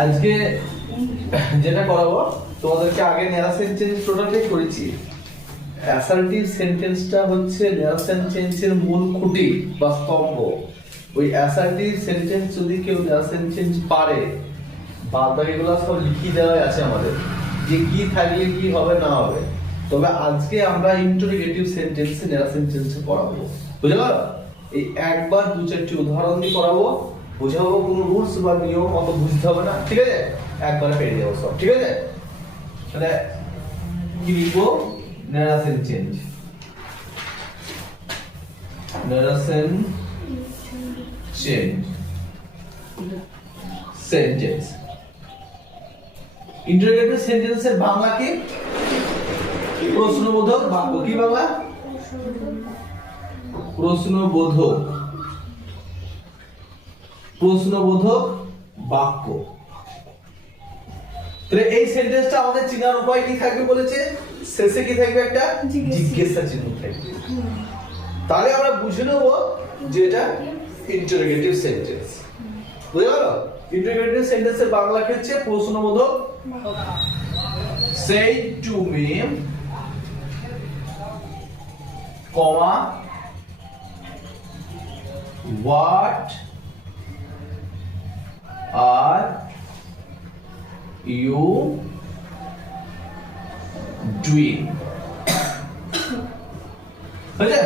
আজকে যেটা করাবো তোমাদেরকে আগে ন্যারেশন চেঞ্জ টোটালটাই করেছি। অ্যাসার্টিভ সেন্টেন্সটা হচ্ছে ন্যারেশন চেঞ্জের মূল খুঁটি বা স্তম্ভ। ওই অ্যাসার্টিভ সেন্টেন্স যদি কেউ ন্যারেশন চেঞ্জ পারে, বাদ বাকিগুলো সব লিখে দেওয়া আছে আমাদের, যে কি থাকলে কি হবে না হবে। তবে আজকে আমরা ইন্টারোগেটিভ সেন্টেন্সে ন্যারেশন চেঞ্জ পড়াবো, বুঝতে পারো? এই একবার দু চারটি উদাহরণ দিয়ে করাবো, বোঝাবো, কোনো রুলস বা নিয়ম অত বুঝতে হবে না, ঠিক আছে? একবারে পেরে যাবো সব, ঠিক আছে? তাহলে কি লিখবো? Narration change, narration change sentence. Interrogative সেন্টেন্সের বাংলা কি? প্রশ্নবোধক বাক্য। কি বাংলা? প্রশ্নবোধক, প্রশ্নবোধক বাক্য। তাহলে এই সেন্টেন্সটা আমাদের চেনার উপায় কি থাকবে বলেছে? শেষে কি থাকবে? একটা জিজ্ঞাসা চিহ্ন থাকবে। তাহলে আমরা বুঝে নেব যে এটা ইন্টারোগেটিভ সেন্টেন্স। বুঝতে পারো? ইন্টারোগেটিভ সেন্টেন্সের বাংলা কি হচ্ছে? প্রশ্নবোধক। Say to me, comma, what are you doing? বুঝলে?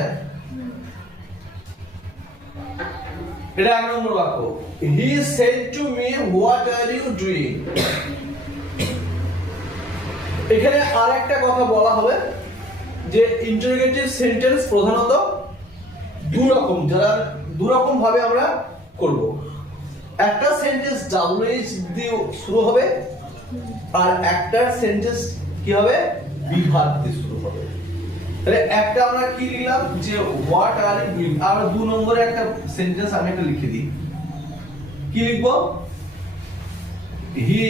এটা এক নম্বর বাক্য। He said to me, what are you doing? এখানে আরেকটা কথা বলা হবে যে ইন্টারোগেটিভ সেন্টেন্স প্রধানত দু রকম ভাবে আমরা করব। একটা সেন্টেন্স WH দিয়ে শুরু হবে, আর একটা সেন্টেন্স কি হবে? বিভাগ দিয়ে শুরু হবে। তাহলে একটা আমরা কি লিখলাম যে হোয়াট আর ইউ ডুইং। আর দু নম্বরে একটা সেন্টেন্স আমি একটা লিখে দিই। কি লিখবো? হি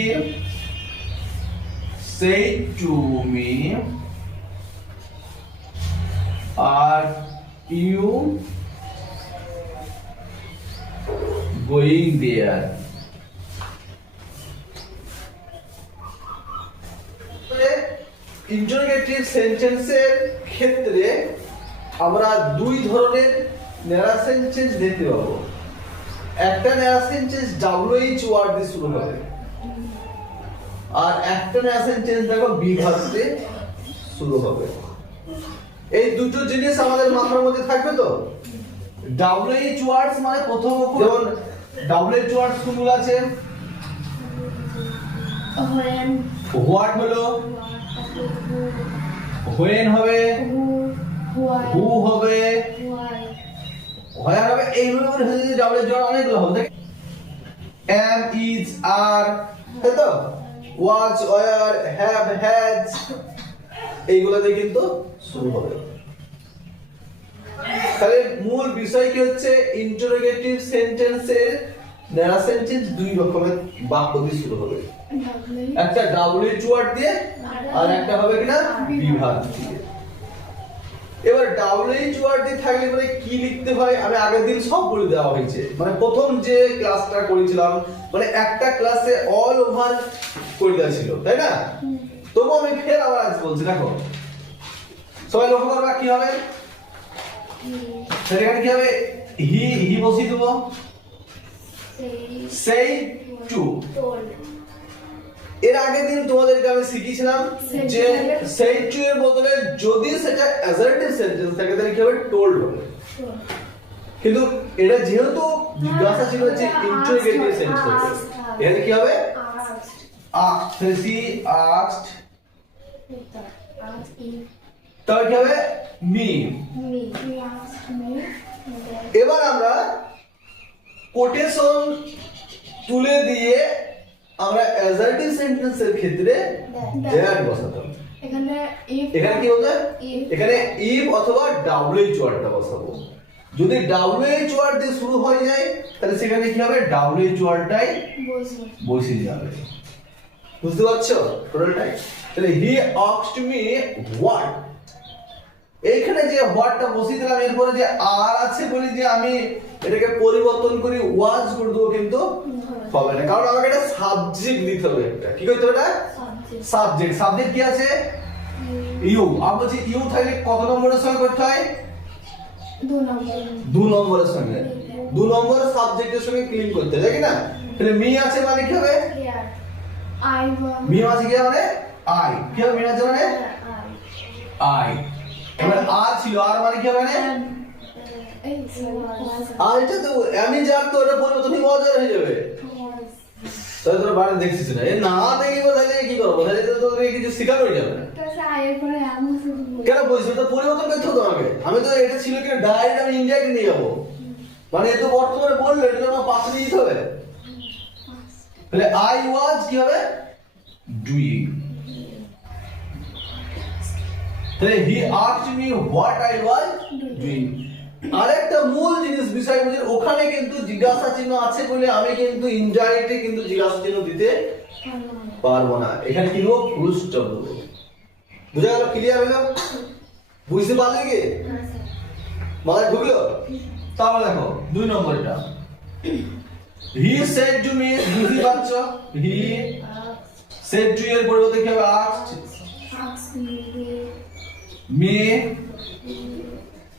said to me, are you going there? Interrogative সেন্টেন্সের ক্ষেত্রে আমরা দুই ধরনের ন্যারেশন চেঞ্জ দেখতে পাবো। একটা ন্যারেশন চেঞ্জ WH ওয়ার্ড দিয়ে শুরু হবে, আর একটা ন্যারেশন চেঞ্জ দেখো বিভাগ দিয়ে শুরু হবে। এই দুটো জিনিস আমাদের মাথার মধ্যে থাকবে তো। WH ওয়ার্ডস মানে প্রথম অক্ষর, যেমন WH ওয়ার্ডস কোনগুলো আছে? when, হোয়াট হলো, when হবে, হু হবে, হোয়ার হবে। এইভাবে করে যদি WH ওয়ার্ড অনেকগুলো হবে, am, is, are, তাই তো? was, were, have, has, এইগুলোতে কিন্তু শুরু হবে। তাহলে মূল বিষয় কি হচ্ছে? ইন্টারোগেটিভ সেন্টেন্সের ন্যারেশন চেঞ্জ দুই রকমের বাক্য দিয়ে শুরু হবে। একটা WH ওয়ার্ড দিয়ে, আর একটা হবে কিনা বিভাগ দিয়ে। এবার WH ওয়ার্ড দিয়ে থাকলে মানে কি লিখতে হয় আমি আগের দিন সব বলে দেওয়া হয়েছে। মানে প্রথম যে ক্লাসটা করেছিলাম, মানে একটা ক্লাসে অল ওভার করে দেওয়া ছিল, তাই না? তবু আমি ফের আবার আজ বলছি, দেখো সবাই লক্ষ্য করবা কি হবে? সেখানে কি হবে? হি বসিয়ে দেবো, সেই টু। এর আগের দিন তোমাদেরকে আমি শিখিয়েছিলাম যে সেই টু এর বদলে যদি সেটা অ্যাসার্টিভ সেন্টেন্স থাকে তাহলে কি হবে? টোল্ড হবে। কিন্তু এটা যেহেতু জিজ্ঞাসা ছিল যে ইন্টারোগেটিভ সেন্টেন্স, এখানে কি হবে? asked, she asked, তাহলে কি হবে? me। এবার আমরা কোটেশন তুলে দিয়ে আমরা অ্যাসার্টিভ সেন্টেন্সের ক্ষেত্রে দ্যাট বসাতাম। এখানে কি হবে? এখানে if অথবা WH ওয়ার্ডটা বসাবো। যদি WH ওয়ার্ড দিয়ে শুরু হয়ে যায় তাহলে সেখানে কি হবে? WH ওয়ার্ডটাই বসে যাবে। বুঝতে পারছো টোটালটাই? তাহলে হি asked me what, এইখানে যে হোয়াটটা বসিয়ে দিলাম, এরপরে যে আর আছে বলি যে আমি এটাকে পরিবর্তন করে ওয়াজ করে দেবো, কিন্তু হবে না, কারণ আমাকে একটা সাবজেক্ট দিতে হবে, একটা কি করতে হবে না, সাবজেক্ট। সাবজেক্ট কি আছে, ইউ। আমি বলছি ইউ থাকলে কত নম্বরের সঙ্গে করতে হয়, 2 নম্বরের সঙ্গে, 2 নম্বর সাবজেক্টের সঙ্গে ক্লিন করতে হয়, তাই না? তাহলে মি আছে মানে কি হবে, মি আছে কি মানে আই, কি হবে মি আছে মানে আই। এবার আর ছিল, আর মানে কি হবে মানে আর, এটা তো আমি জান তো এটা পরিবর্তন মজার হয়ে যাবে। তাহলে তোর বাড়ি দেখছিস না, এ না দেখি তাহলে কি করবো, তাহলে তো তোকে কিছু শেখানো হয়ে যাবে না। কেন বলছিস তো পরিবর্তন করতে হতো আমাকে, আমি তো এটা ছিল কি ডাইরেক্ট আমি ইন্ডিয়াকে নিয়ে যাবো, মানে এত বর্তমানে বললো এটা আমার পাশে নিয়ে যেতে হবে। তাহলে আই ওয়াজ কি হবে ডুইং, তাহলে হি asked me what I was doing. আরেকটা মূল জিনিস বিষয় বুঝে, ওখানে কিন্তু জিজ্ঞাসা চিহ্ন আছে বলে আমি কিন্তু ইনডাইরেক্টলি কিন্তু জিজ্ঞাসা চিহ্ন দিতে পারবো না, এখানে কি দেবো, ফুল স্টপ দেবো। বুঝা গেল, ক্লিয়ার হলো, বুঝতে পারলে কি মাথায় ঢুকলো? তাহলে দেখো 2 নম্বরটা, হি সেড টু মি, বুঝতে পারছো, হি সেড টু এর পরিবর্তে কি হবে আস্কড মি,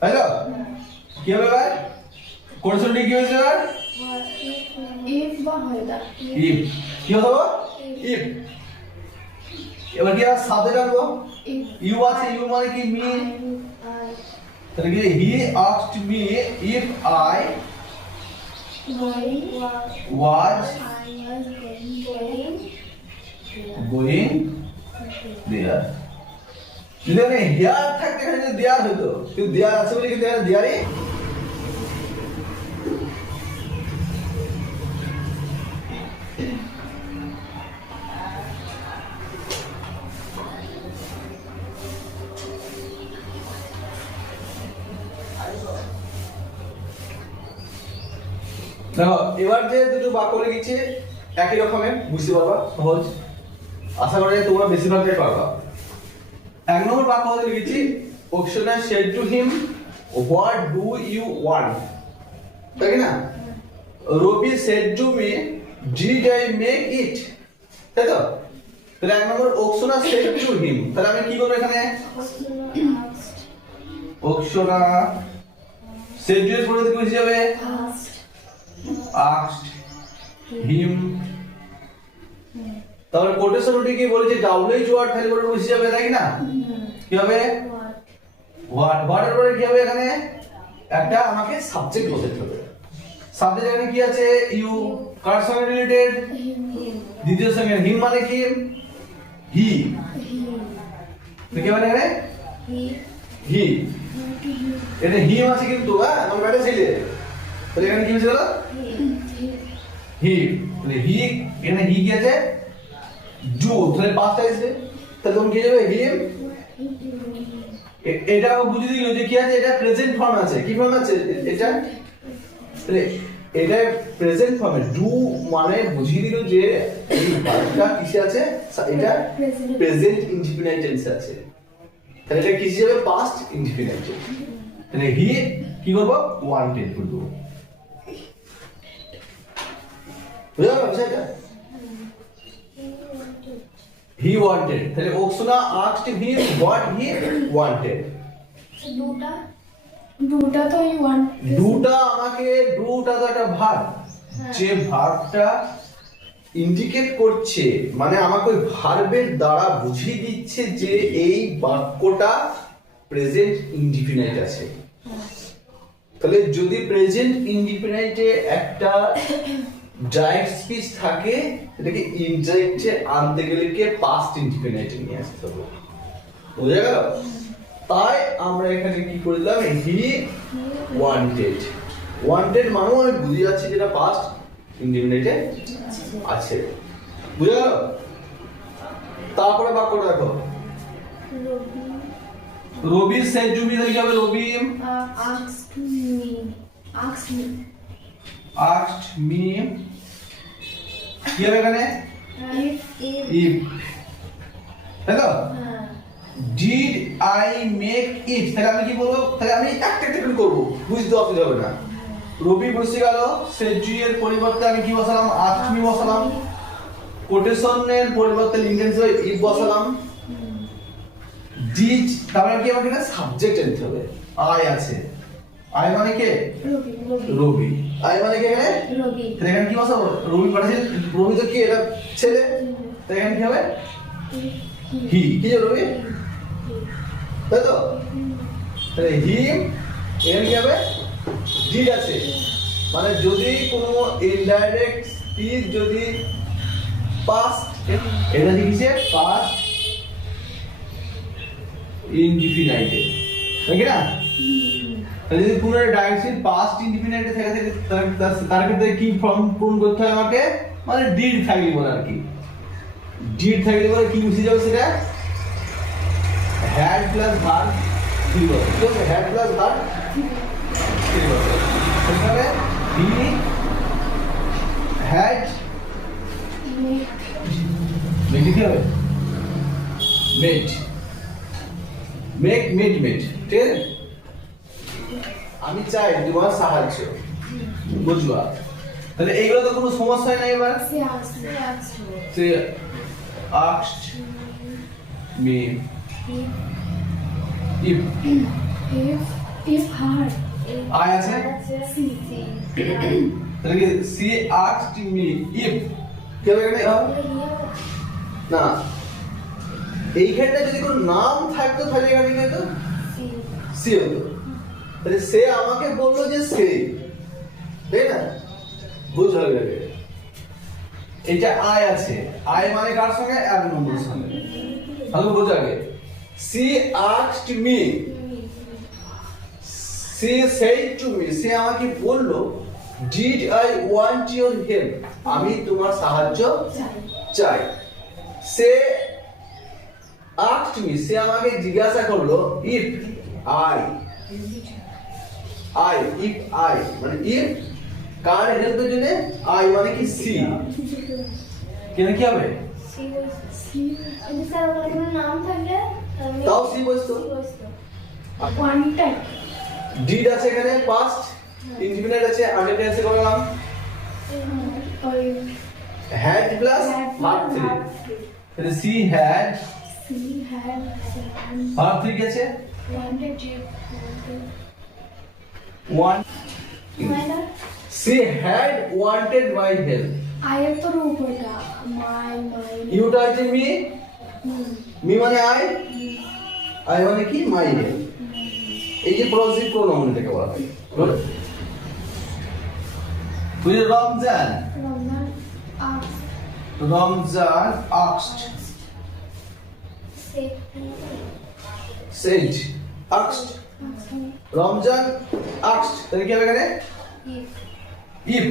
হ্যালো কি হবে ভাই, কোনসনটি কি হয়েছে ভাই, ইফ বা হয়দা, ইফ কি হবে, ইফ। এবার কি আর সাবজেক্ট আনবো, ইউ আছে, ইউ মানে কি মি, তাহলে কি he asked me if I was going there. যদি আমি হিয়ার থাকতে এখানে যদি দেয়ার হতো, কিন্তু দেয়ার আছে বলে কিন্তু এখানে দেয়ারই দেখো। এবার যে দুটো বাক্য লিখেছি একই রকমের, বুঝতে পারবা সহজ, আশা করি তোমরা বেশিরভাগটাই পারবা। 1 নম্বর বাক্য হতে লিখেছি Oksana said to him, what do you want? তাই না? Robi said to me, did I make it? তাই তো? তাহলে 1 নম্বর Oksana said to him, তাহলে আমি কি করব এখানে, Oksana said to এর পরে কি হয়ে যাবে, asked him। তাহলে কোটেশন ওটি কি বলেছে, ডাব্লিউএইচ ওয়ার্ড তাহলে পরে বসে যাবে, তাই না? কি হবে হোয়াট, হোয়াটের পরে কি হবে, এখানে একটা আমাকে সাবজেক্ট বসাতে হবে। সাবজেক্ট এখানে কি আছে, ইউ, কার সঙ্গে রিলেটেড, দ্বিতীয় সঙ্গে হিম মানে কি, হি, কি মানে এখানে হি, এটা হিম আছে কিন্তু, হ্যাঁ আমার ব্যাটা ছিল, তাহলে এখানে কি হয়েছিল হি, তাহলে হি, এখানে হি কি আছে ডু, তাহলে পাঁচটা আছে, তাহলে তখন কি যাবে হিম। এটা বুঝিয়ে দিল যে কি আছে, এটা প্রেজেন্ট ফর্ম আছে, কি ফর্ম আছে এটা, তাহলে এটা প্রেজেন্ট ফর্মে, ডু মানে বুঝিয়ে দিল যে এই ভার্বটা কিসে আছে, এটা প্রেজেন্ট ইনডিফিনাইট টেন্সে আছে, তাহলে এটা কিসে যাবে, পাস্ট ইনডিফিনাইট টেন্স। তাহলে হি কি করব, ওয়ান্টেড করব, বুঝা গেল বিষয়টা, he wanted, তাহলে Oksana asked him what he wanted। দুটা তো ই ওয়ান, দুটা আমাকে, দুটা তো একটা ভার্ব, যে ভার্বটা ইন্ডিকেট করছে মানে আমাকে ওই ভার্বের দ্বারা বুঝিয়ে দিচ্ছে যে এই বাক্যটা প্রেজেন্ট ইনডিফিনাইট আছে। তাহলে যদি প্রেজেন্ট ইনডিফিনাইটে একটা ডাইরেক্ট স্পিচ থাকে, এটাকে ইনডাইরেক্টে আনতে গেলে কি পাস্ট ইনডিফিনাইটে নিয়ে আসতে হবে, বুঝা গেল? তাই আমরা এখানে কি করলাম, হি ওয়ান্টেড, ওয়ান্টেড মানে আমি বুঝে যাচ্ছি যেটা পাস্ট ইনডিফিনাইটে আছে, বুঝা গেল? তারপরে বাক্যটা দেখো, রবি সেড টু মি, তাহলে কি হবে, রবি asked me কি হবে এখানে, if, hello did I make it, তাহলে আমি কি বলবো, তাহলে আমি একটা একটা করব, বুঝতে অসুবিধা হবে না, রবি বসে গেল, সেন্ট্রি এর পরিবর্তে আমি কি বসালাম? আস্কড মি বসালাম। কোটেশনের পরিবর্তে লিঙ্কেন্স ইফ বসালাম। ডিড, তারপরে কি আমাকে না সাবজেক্ট নিতে হবে। আই আছে, আই মানে কে? রবি রবি রবি। আই মানে কে এখানে? রবি তাহলে এখানে কি বসাবো? রবি পাঠিয়েছে, রবি তো কি এটা ছেলে, তাই এখানে কি হবে? হি। কি যে রবি, তাই তো? তাহলে হিম, এখানে কি হবে? ডিড আছে, মানে যদি কোনো ইনডাইরেক্ট স্পিচ যদি পাস্ট, এটা লিখেছে পাস্ট ইনডিফিনাইটে, তাই না? তাহলে যদি কোনো ডাইরেক্ট পাস্ট ইনডিফিনাইটে থাকে তার ক্ষেত্রে কি ফর্ম পূরণ করতে হয় আমাকে? মানে ডিড থাকলে বলে আর কি। ডিড থাকলে বলে কি বুঝে যাবে সেটা? হ্যাড প্লাস ভার্ব থ্রি বসে, ঠিক আছে? হ্যাড প্লাস ভার্ব থ্রি বসে, তাহলে হি হ্যাড মেট কি হবে? মেট, মেক মেট মেট, ঠিক আছে? আমি চাই তোমার সাহায্য, বুঝবা? তাহলে এইগুলো তো কোনো সমস্যা নাই। এবার সে আসছে সে asked me if if hard I আছে, সি তাহলে কি she asked me if কি হবে এখানে? না, এইখানটা যদি কোনো নাম থাকতো তাহলে এখানে কি হতো? সে হতো। তাহলে সে আমাকে বললো যে সে, তাই না? বুঝা গেলে এটা আই আছে, আই মানে কার সঙ্গে? এক নম্বরের সঙ্গে। তাহলে বোঝা গে she asked me, she said to me, সে আমাকে বললো did I want your help, আমি তোমার সাহায্য চাই। সে আস্কড মি, সে আমাকে জিজ্ঞাসা করলো ইফ আই, ইফ আই মানে ইফ কার হেল্পের জন্য? আই মানে কি সি, কেন কি হবে? নাম থাকলে তাও সি বসতো। ওয়ান্টেড ডিড আছে এখানে পাস্ট ইনডিফিনাইট আছে, আন্ডার টেন্সে করলাম। হ্যাড প্লাস ভার্ব থ্রি, তাহলে সি হ্যাড ভার্ব থ্রি কি আছে? One, she had wanted my help. আয়ের তো রূপ ওটা মাই ইউটা আছে মি, মি মানে আই, আই মানে কি? My help. এই যে পজিটিভ প্রোনাউন এটাকে বলা হয়। বুঝলে? Ramzan, Ramzan asked, said, asked, Ramzan asked, তাহলে কি হবে এখানে? if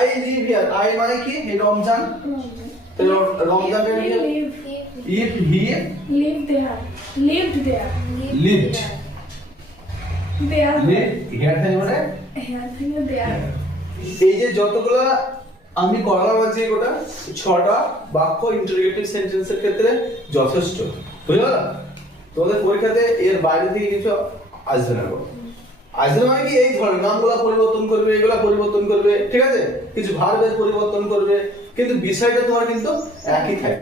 I live here, I মানে কি? এই রমজান, তাহলে রমজান কি হবে? if he lived there lived, there lived here থাকে মানে there এই যে যতগুলা আমি করালাম আছে গোটা 6টা বাক্য ইন্টারোগেটিভ সেন্টেন্সের ক্ষেত্রে যথেষ্ট, বুঝলে না? তোমাদের পরীক্ষাতে এর বাইরে থেকে কিছু আসবে না। আসবে মানে কি? এই ধরনের নামগুলা পরিবর্তন করবে, এগুলা পরিবর্তন করবে, ঠিক আছে? কিছু ভার্বের পরিবর্তন করবে, কিন্তু বিষয়টা তোমার কিন্তু একই থাকে।